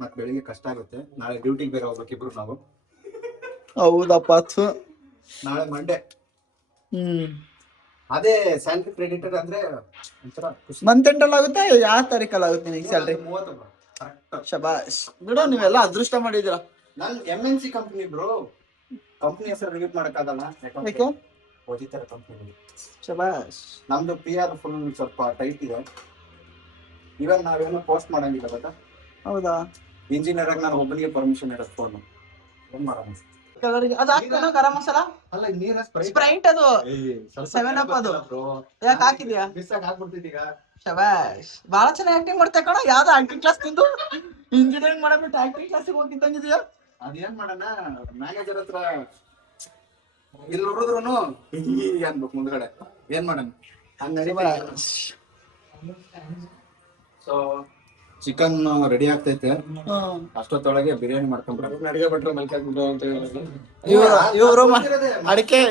ಮತ್ ಬೆಳಿಗ್ಗೆ ಕಷ್ಟ ಆಗುತ್ತೆ. ನಾಳೆ ಡ್ಯೂಟಿಗೆ ಬೇರೆ ಹೋಗ್ಬೇಕು ಇಬ್ರು ನಾವು. ಹೌದಪ್ಪ. ನಾಳೆ ಮಂಡೇ. ಅದೇ ಸ್ಯಾಲ್ರಿ ಕ್ರೆಡಿಟೆಡ್ ಅಂದ್ರೆ ಒಂಥರ ಖುಷಿ. ಮಂತ್ ಎಂಡ್ ಅಲ್ಲಿ ಆಗುತ್ತೆ? ಯಾವ ತಾರೀಕಲ್ಲಿ ಆಗುತ್ತೆ ನಿನಗೆ ಸ್ಯಾಲ್ರಿ? 30. ಶಬಾಷ್ ಬಿಡು, ನೀವೆಲ್ಲ ಅದೃಷ್ಟ ಮಾಡಿದ್ರ. ನನ್ MNC ಕಂಪ್ನಿ ಬ್ರೋ. ಕಂಪ್ನಿ ಹೆಸರು ರಿವೀಟ್ ಮಾಡಕ್ಕಾಗಲ್ಲ, ಯಾಕೆ? ಓದಿತಾರೆ ಕಂಪ್ನಿ. ಶಬಾಷ್. ನಮ್ದು PR ಫುಲ್ ಸ್ವಲ್ಪ ಟೈಟ್ ಇದೆ. ಇವನ್ ನಾವೇನು ಪೋಸ್ಟ್ ಮಾಡಂಗಿಲ್ಲ ಗೊತ್ತಾ. ಹೌದಾ? ಇಂಜಿನಿಯರ್ ಆಗಿ ನಾನು ಒಬ್ಬನಿಗೆ ಪರ್ಮಿಷನ್ ಇರೋದು ಫೋನ್. ಏನ್ ಮಾಡೋಣ? ಅದು ಹಾಕ್ತಾನ ಗರಂ ಮಸಾಲ. ಅಲ್ಲ ನೀರ ಸ್ಪ್ರೈಟ್ ಅದು 7 ಅಪ್ ಅದು. ಯಾಕೆ ಹಾಕಿದ್ಯಾ? ಮಿಸ್ ಆಗಿ ಹಾಕ್ಬಿಡ್ತಿದ್ದೀಗ. ಶಬಾಷ್, ಬಹಳ ಚೆನ್ನಾಗಿ ಆಕ್ಟಿಂಗ್ ಮಾಡ್ತಾ ಕಣ. ಯಾವ್ದು ಆಕ್ಟಿಂಗ್ ಕ್ಲಾಸ್ ತಿಂದು ಇಂಜಿನಿಯರಿಂಗ್ ಮಾಡಬಿಟ್ಟು ಆಕ್ಟಿಂಗ್ ಕ್ಲಾಸಿಗೆ ಹೋಗಿದ್ದಂಗಿದ್ಯಾ? ಅದೇನ್ ಮಾಡೋಣ, ಮ್ಯಾನೇಜರ್ ಹತ್ರ ಇಲ್ಲಿ ನೋಡಿದ್ರು ಅನ್ಬೇಕು ಮುಂದ್ಗಡೆ. ಏನ್ ಮಾಡೋಣ, ಸೊ ಚಿಕನ್ ರೆಡಿ ಆಗ್ತೈತೆ. ಅಷ್ಟೊತ್ತೊಳಗೆ ಬಿರಿಯಾನಿ ಮಾಡ್ಕೊಂಡ್ಬಿಟ್ಟು ಅಡಿಗೆ ಭಟ್ರು ಮಲ್ಕಾಗ್ಬಿಟ್ಟು ಅಂತ ಹೇಳಿದ್ರು.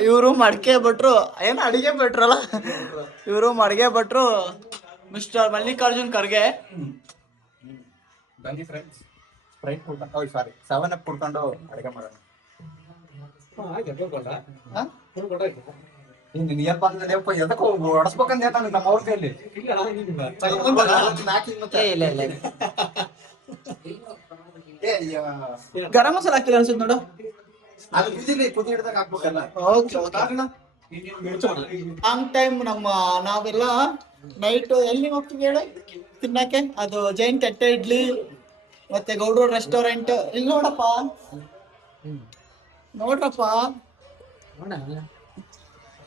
ಇವರು ಮಡಿಕೆ ಭಟ್ರು ಏನು ಅಡಿಗೆ ಭಟ್ರಲ್ಲ, ಇವರು ಅಡಿಗೆ ಭಟ್ರು ಮಿಸ್ಟರ್ ಮಲ್ಲಿಕಾರ್ಜುನ್ ಖರ್ಗೆ. ಬನ್ನಿ ಫ್ರೆಂಡ್ಸ್, ಸ್ಪ್ರೈಟ್ ಕುಡ್ಕೊಂಡು ಸಾರಿ 7 ಅಪ್ ಕುಡ್ಕೊಂಡು ಅಡುಗೆ ಮಾಡೋಣ. ಎದಕ್ಕೋ ಹೊಡಸ್ಬೇಕಂತ ಹೇಳ್ತಾನೆ ನಮ್ಮ ಅವ್ರ ಕೈಯಲ್ಲಿ. ಗರಂ ಮಸಾಲ ಹಾಕಿಲ್ಲ ಅನ್ಸುತ್ತೆ ನೋಡು. ಅದು ಕುದಿ ಹಿಡ್ದಾಗ ಹಾಕ್ಬೇಕಲ್ಲ. ಹಂಗ್ ಟೈಮ್ ನಾವೆಲ್ಲ ನೈಟ್ ಎಲ್ಲಿ ಹೋಗ್ತೀವಿ ಹೇಳು ತಿನ್ನಕ್ಕೆ? ಅದು ಜೈನ್ ತಟ್ಟೆ ಇಡ್ಲಿ ಮತ್ತೆ ಗೌಡ್ರ ರೆಸ್ಟೋರೆಂಟ್ ಇಲ್ಲಿ ನೋಡ್ರಪ್ಪ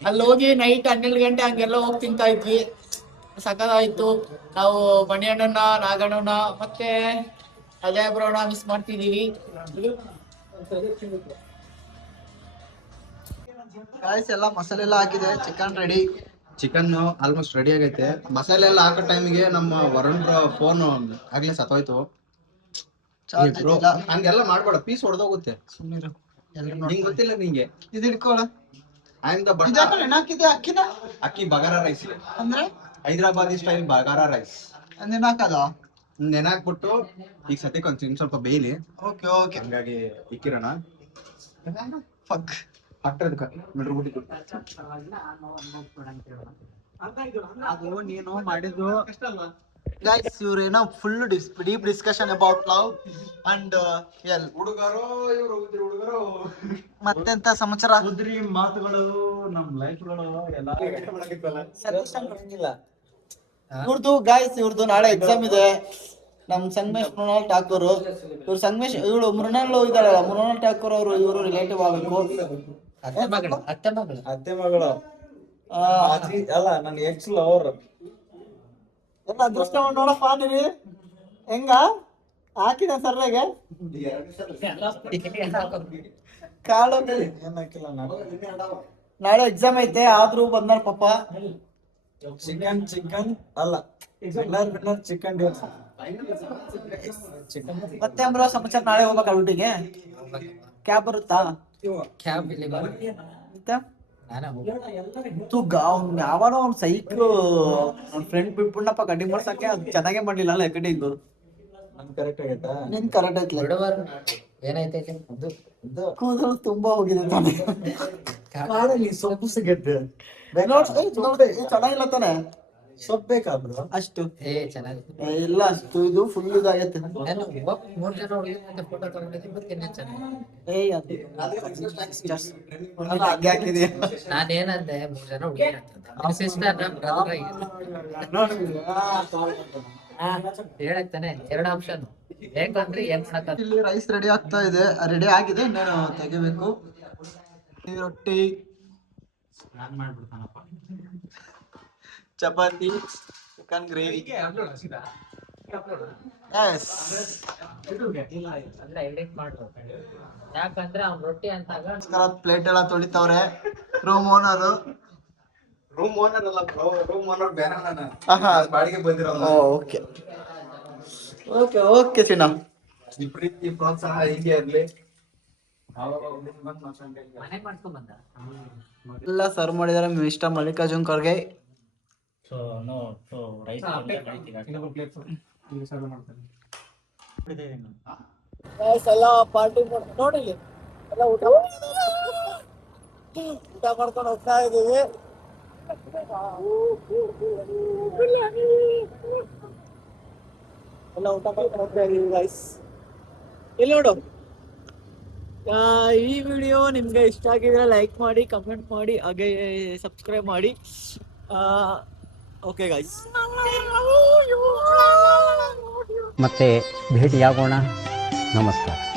ಅಲ್ಲಿ ಹೋಗಿ ನೈಟ್ 12 ಗಂಟೆ ಹಂಗೆಲ್ಲ ಹೋಗಿ ತಿಂತಾ ಇದ್ವಿ. ಸಖತ್ತಾಯ್ತು. ನಾವು ಮಣಿಯಣ್ಣನ, ನಾಗಣ್ಣನ ಮತ್ತೆ ಅಜಯ್ ಬ್ರೋನ ಮಿಸ್ ಮಾಡ್ತಿದೀವಿ. ಗಾಯ್ಸ್ ಎಲ್ಲ ಮಸಾಲೆ ಎಲ್ಲ ಹಾಕಿದೆ, chicken ready. Chicken almost ready ಆಗೈತೆ. ಮಸಾಲೆ ಎಲ್ಲ ಹಾಕೋ ಟೈಮಿಗೆ ನಮ್ಮ ವರುಣ್ ಫೋನ್ ಆಗ್ಲೇ ಸತ್ತೋಯ್ತು. ಹಂಗೆಲ್ಲ ಮಾಡ್ಬೇಡ, ಪೀಸ್ ಹೊಡೆದೋಗುತ್ತೆ. ಸುಮ್ಮನಿರು, ನಿಂಗೆ ಗೊತ್ತಿಲ್ಲ ನಿಂಗೆ. ಇದು ಹಿಡ್ಕೊಳ. ಅಕ್ಕಿನ ಅಕ್ಕಿ ಬಗಾರ ರೈಸ್ ಅಂದ್ರೆ ಹೈದರಾಬಾದಿ ಸ್ಟೈಲ್ ಬಗಾರ ರೈಸ್ ನೆನಾಕದ ನೆನಾಕ್ಬಿಟ್ಟು ಈಗ ಸದ್ಯಕ್ಕೆ ಒಂದ್ ಸ್ವಲ್ಪ ಬೇಯ್ಲಿ. ಓಕೆ ಹಂಗಾಗಿ ಇಕ್ಕಿರೋಣ. ಫಕ್ ಅದು ನೀನು ಮಾಡಿದ್ದು ಗೈಸ್. ಇವ್ರೇನೋ full deep discussion about love and ಹುಡುಗರು ಇವ್ರು ಹುಡುಗರು ಮತ್ತೆಂತ ಸಮಾಚಾರ? ಉದ್ರಿ ಮಾತುಗಳು ನಮ್ ಲೈಫ್ಗಳು ಎಲ್ಲ ಇವ್ರದ್ದು ಗಾಯ್ಸ್, ಇವ್ರದ್ದು ನಾಳೆ ಎಕ್ಸಾಮ್ ಇದೆ. ನಮ್ ಸಂಗಮೇಶ್ ಮೃಣಾಲ್ ಠಾಕೂರ್, ಇವಳು ಮೃಣಾಲ್ ಇದಾರಲ್ಲ, ಮೃಣಾಲ್ ಠಾಕೂರ್ ಅವರು ಇವರು ರಿಲೇಟಿವ್ ಆಗಬೇಕು. ಅತ್ತೆ ಮಗಳು ಅಲ್ಲ ನನ್ ಎಕ್ಸ್ ಲವರ್. ಎಲ್ಲ ಅದೃಷ್ಟ ನೋಡಪ್ಪ ನೀನು ಹೆಂಗ ಹಾಕಿದ ಸರ್ರೆಗೆ ಕಾಳು. ನಾಳೆ ಎಕ್ಸಾಮ್ ಐತೆ, ಆದ್ರೂ ಬಂದಾರ ಪಾಪ. ಚಿಕನ್ ಅಲ್ಲ ಚಿಕನ್ ಮತ್ತೆ ಅಂಬ್ರ ಸಮಾಚಾರ. ನಾಳೆ ಹೋಗ್ಬೇಕ ಡ್ಯೂಟಿಗೆ? ಕ್ಯಾಬ್ ಬರುತ್ತಾ? ಯಾವನೋ ಅವ್ನ ಸೈಕ್ಲು ಫ್ರೆಂಡ್ ಬಿಟ್ಬಿಡ್ನಪ್ಪ ಕಟಿಂಗ್ ಮಾಡ್ಸಕ್ಕೆ. ಅದು ಚೆನ್ನಾಗೇ ಮಾಡ್ಲಿಲ್ಲ ಅಲ್ಲ ಕಟಿಂಗ್. ಕರೆಕ್ಟ್ ಆಗೈತಾ? ನಿನ್ ಕರೆಕ್ಟ್ ಐತ್ಲ. ಕೂದಲು ತುಂಬಾ ಹೋಗಿದೆ ಸೊಪ್ಪು ಸಿಗತ್ತೆ. ಚೆನ್ನಾಗಿಲ್ಲ ತಾನೆ? ಸೊಪ್ಪು ಬೇಕಾದ್ರು ಅಷ್ಟು ಇಲ್ಲ, ಅಷ್ಟು ಇದು ಫುಲ್ ಇದಾಗೈತೆ. ನಾನೇನಂದೆ 3 ಜನ ಹುಡುಗಿಯರು ಹೇಳಕ್ತಾನೆ 2 ಆಪ್ಷನ್ ಬೇಕಂದ್ರೆ ಏನ್ ಮಾಡಕ್ಕ. ಇಲ್ಲಿ ರೈಸ್ ರೆಡಿ ಆಗ್ತಾ ಇದೆ, ರೆಡಿ ಆಗಿದೆ, ಇನ್ನೇನು ತೆಗಿಬೇಕು. ರೊಟ್ಟಿ, ಚಪಾತಿ, ಚಿಕನ್ ಗ್ರೇವಿ. ಯಾಕಂದ್ರೆ ಅವ್ನ್ ರೊಟ್ಟಿ ಅಂತಾಗ ಪ್ಲೇಟ್ ಎಲ್ಲ ತೊಳಿತವ್ರೆ ರೂಮ್ ಓನರು. ರೂಮ್ ಓನರ್ ಅಲ್ಲ, ರೂಮ್ ಓನರ್ ಬೇರೆ ಬಾಡಿಗೆ ಬಂದಿರೋದು. ಓಕೆ ಓಕೆ ಓಕೆ ಚಿನ್ನ. ಈ ಪ್ರೀತಿ ಪ್ರೋತ್ಸಾಹ ಹೀಗೆ ಇರ್ಲಿ. ಮನೆ ಮಾಡ್ಕೊಂಡ್ ಬಂದ ಎಲ್ಲ ಸರ್ವ್ ಮಾಡಿದಾರೆ ಮಿಸ್ಟರ್ ಮಲ್ಲಿಕಾರ್ಜುನ್ ಖರ್ಗೆ. ಎಲ್ಲ ಪಾರ್ಟಿ ನೋಡಿ, ಎಲ್ಲ ಊಟ ಮಾಡ್ಕೊಂಡು ಹೋಗ್ತಾ ಇದೀವಿ. ಎಲ್ಲ ಊಟ ಮಾಡ್ಕೊಂಡು ಹೋಗ್ತಾ ಇದೀವಿ ಗೈಸ್. ಇಲ್ಲಿ ನೋಡು, ಈ ವಿಡಿಯೋ ನಿಮ್ಗೆ ಇಷ್ಟ ಆಗಿದ್ರೆ ಲೈಕ್ ಮಾಡಿ, ಕಮೆಂಟ್ ಮಾಡಿ, ಹಾಗೆ ಸಬ್ಸ್ಕ್ರೈಬ್ ಮಾಡಿ. ಓಕೆ ಗೈಸ್, ಮತ್ತೆ ಭೇಟಿಯಾಗೋಣ. ನಮಸ್ಕಾರ.